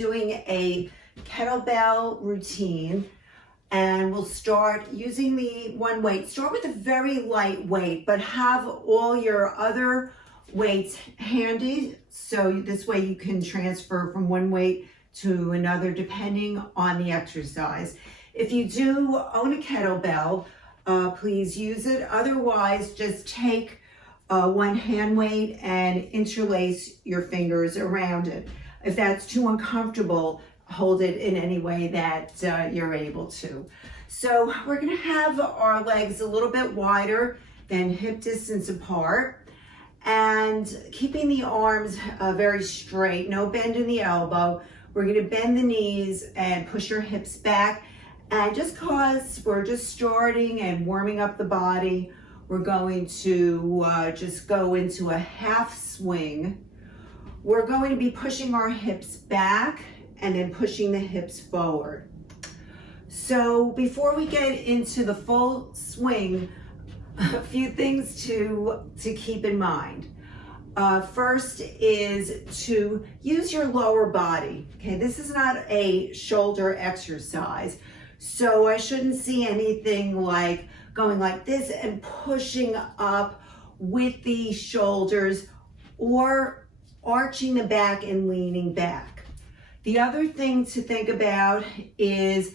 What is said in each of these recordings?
Doing a kettlebell routine, and we'll start using the one weight. Start with a very light weight, but have all your other weights handy, so this way you can transfer from one weight to another depending on the exercise. If you do own a kettlebell, please use it. Otherwise, just take one hand weight and interlace your fingers around it. If that's too uncomfortable, hold it in any way that you're able to. So we're gonna have our legs a little bit wider than hip distance apart, and keeping the arms very straight, no bend in the elbow. We're gonna bend the knees and push your hips back. And just cause we're just starting and warming up the body, we're going to just go into a half swing. We're going to be pushing our hips back and then pushing the hips forward. So before we get into the full swing, a few things to keep in mind. First is to use your lower body. Okay, this is not a shoulder exercise. So I shouldn't see anything like going like this and pushing up with the shoulders, or arching the back and leaning back. The other thing to think about is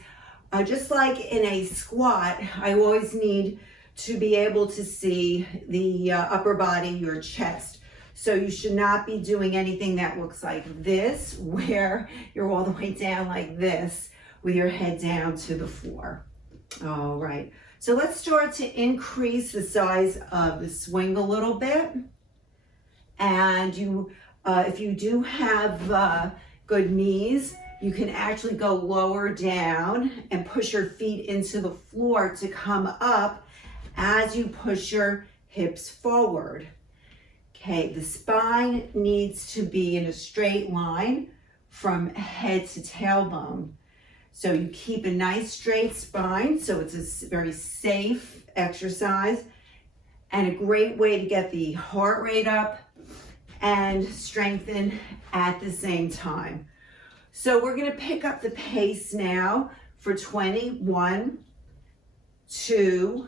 just like in a squat, I always need to be able to see the upper body, your chest. So you should not be doing anything that looks like this, where you're all the way down like this with your head down to the floor. All right, so let's start to increase the size of the swing a little bit. And you, if you do have good knees, you can actually go lower down and push your feet into the floor to come up as you push your hips forward. Okay, the spine needs to be in a straight line from head to tailbone. So you keep a nice straight spine, so it's a very safe exercise and a great way to get the heart rate up and strengthen at the same time. So we're gonna pick up the pace now for 20. 1, 2,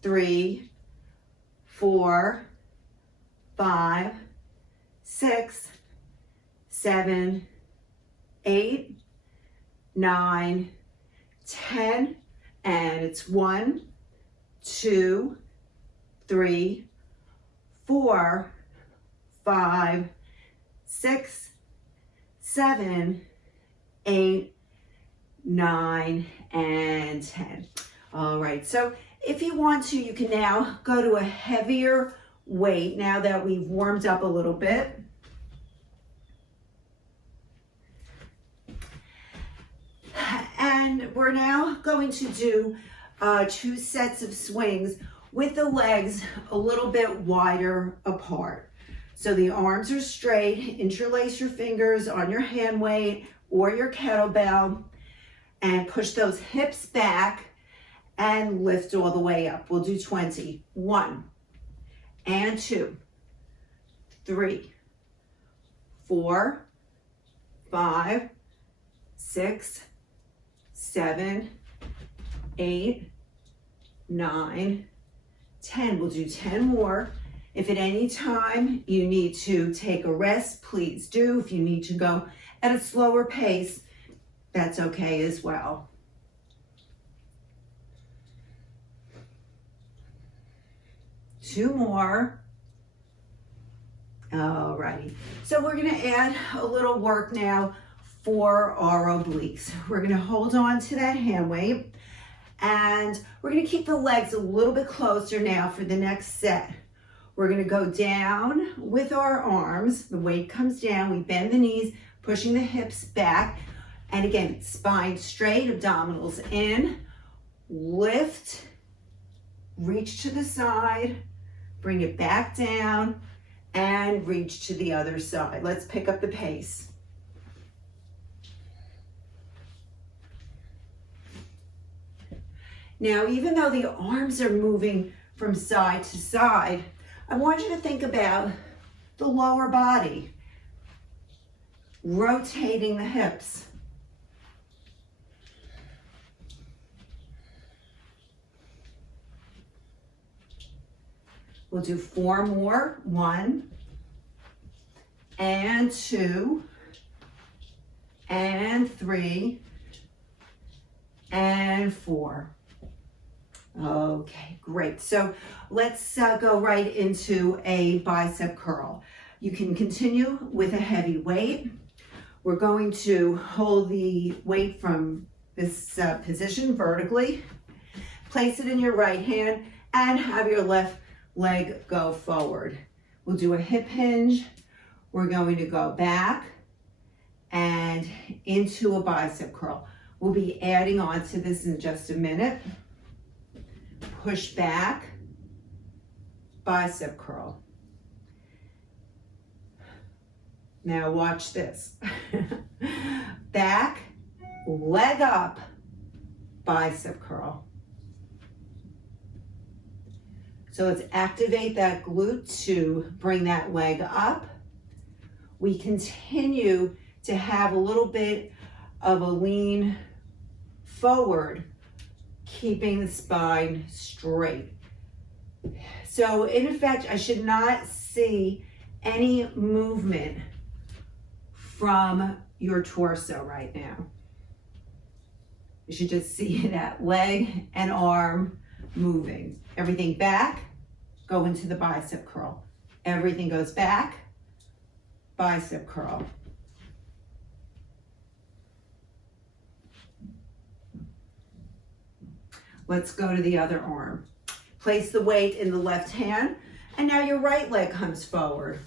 3, 4, 5, 6, 7, 8, 9, 10, and it's 1, 2, 3, 4, 5, 6, 7, 8, 9, and 10. All right, so if you want to, you can now go to a heavier weight now that we've warmed up a little bit. And we're now going to do 2 sets of swings with the legs a little bit wider apart. So the arms are straight, interlace your fingers on your hand weight or your kettlebell, and push those hips back and lift all the way up. We'll do 20. 1 and 2, 3, 4, 5, 6, 7, 8, 9, 10. We'll do 10 more. If at any time you need to take a rest, please do. If you need to go at a slower pace, that's okay as well. Two more. All righty. So we're gonna add a little work now for our obliques. We're gonna hold on to that hand weight, and we're gonna keep the legs a little bit closer now for the next set. We're gonna go down with our arms. The weight comes down, we bend the knees, pushing the hips back. And again, spine straight, abdominals in, lift, reach to the side, bring it back down, and reach to the other side. Let's pick up the pace. Now, even though the arms are moving from side to side, I want you to think about the lower body. rotating the hips. We'll do 4 more. 1 and 2 and 3 and 4. Okay, great. So let's go right into a bicep curl. You can continue with a heavy weight. We're going to hold the weight from this position vertically, place it in your right hand, and have your left leg go forward. We'll do a hip hinge. We're going to go back and into a bicep curl. We'll be adding on to this in just a minute. Push back, bicep curl. Now watch this. Back, leg up, bicep curl. So let's activate that glute to bring that leg up. We continue to have a little bit of a lean forward, keeping the spine straight. So in effect, I should not see any movement from your torso right now. You should just see that leg and arm moving. Everything back, go into the bicep curl. Everything goes back, bicep curl. Let's go to the other arm. Place the weight in the left hand, and now your right leg comes forward.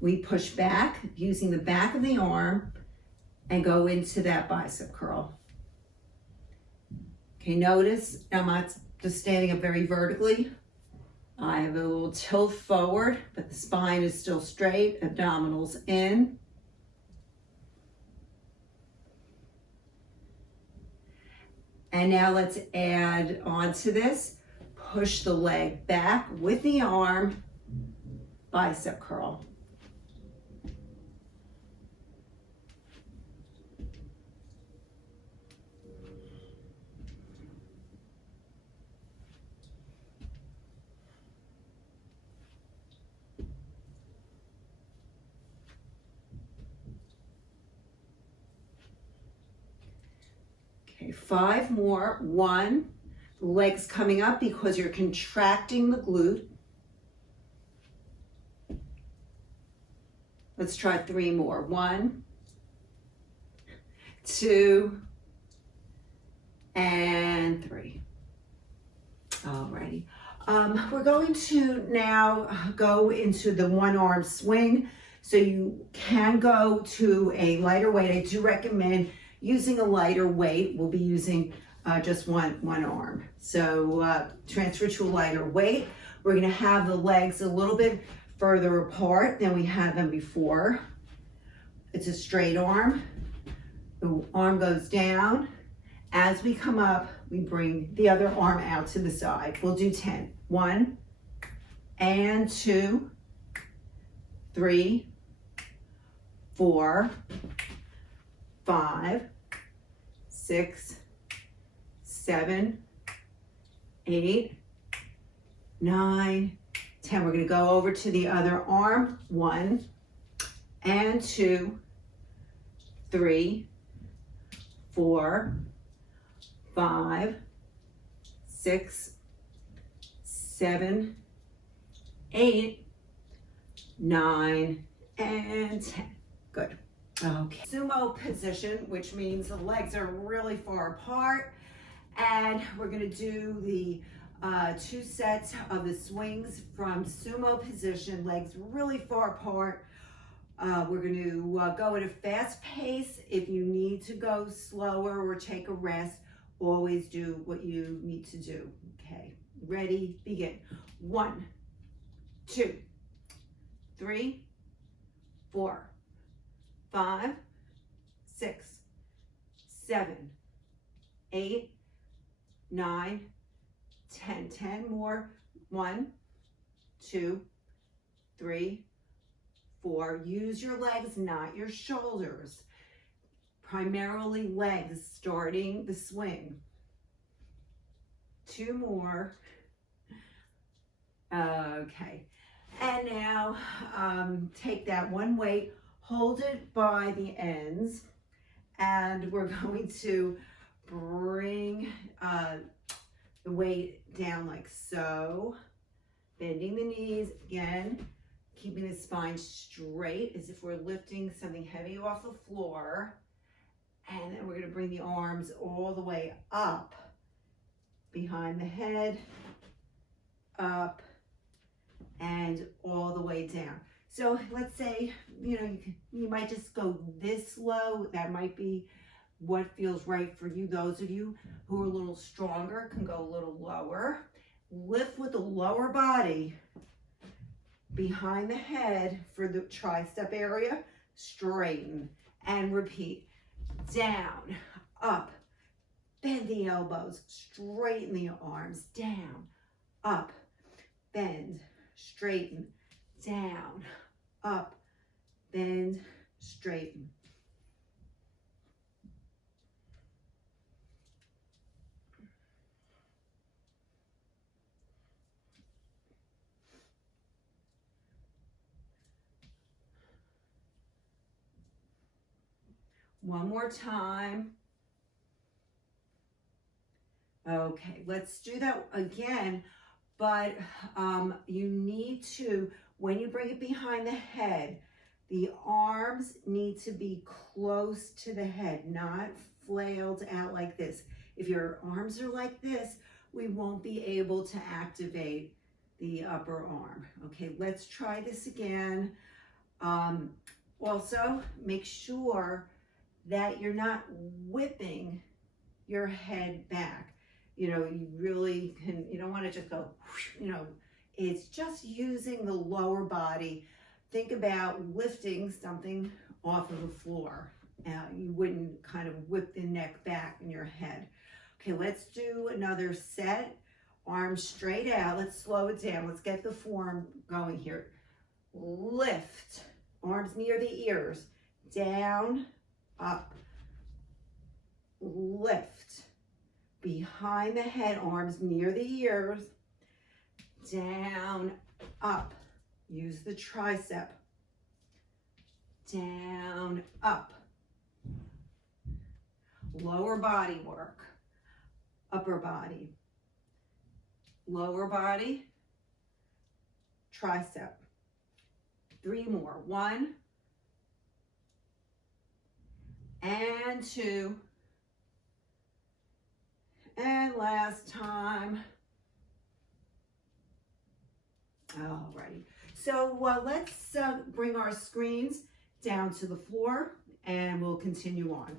We push back using the back of the arm and go into that bicep curl. Okay, notice I'm not just standing up very vertically. I have a little tilt forward, but the spine is still straight, abdominals in. And now let's add on to this. Push the leg back with the arm, bicep curl. Okay, 5 more. 1, the legs coming up because you're contracting the glute. Let's try 3 more. 1, 2, and 3. Alrighty. We're going to now go into the one arm swing. So you can go to a lighter weight. I do recommend using a lighter weight. We'll be using just one arm. So transfer to a lighter weight. We're gonna have the legs a little bit further apart than we had them before. It's a straight arm. The arm goes down. As we come up, we bring the other arm out to the side. We'll do 10. 1 and 2, 3, 4, 5, 6, 7, 8, 9, 10. We're going to go over to the other arm. 1 and 2, 3, 4, 5, 6, 7, 8, 9, and 10. Good. Okay. Sumo position, which means the legs are really far apart, and we're going to do the 2 sets of the swings from sumo position, legs really far apart. We're going to go at a fast pace. If you need to go slower or take a rest, always do what you need to do. Okay, ready, begin. 1, 2, 3, 4, 5, 6, 7, 8, 9, 10. 10 more. 1, 2, 3, 4. Use your legs, not your shoulders. Primarily legs starting the swing. 2 more. Okay. And now take that one weight, hold it by the ends, and we're going to bring the weight down like so, bending the knees again, keeping the spine straight as if we're lifting something heavy off the floor. And then we're going to bring the arms all the way up behind the head, up, and all the way down. So let's say, you might just go this low. That might be what feels right for you. Those of you who are a little stronger can go a little lower. Lift with the lower body behind the head for the tricep area. Straighten and repeat. Down, up, bend the elbows, straighten the arms, down, up, bend, straighten, down, up, bend, straighten. One more time. Okay, let's do that again, but you need to, when you bring it behind the head, the arms need to be close to the head, not flailed out like this. If your arms are like this, we won't be able to activate the upper arm. Okay, let's try this again. Also, make sure that you're not whipping your head back. You really can, you don't want to just go, it's just using the lower body. Think about lifting something off of the floor. You wouldn't kind of whip the neck back in your head. Okay, let's do another set. Arms straight out. Let's slow it down. Let's get the form going here. Lift. Arms near the ears. Down, up, lift. Behind the head, arms near the ears. Down, up. Use the tricep. Down, up. Lower body work. Upper body. Lower body. Tricep. 3 more. 1 and 2. And last time. Alrighty. So let's bring our screens down to the floor and we'll continue on.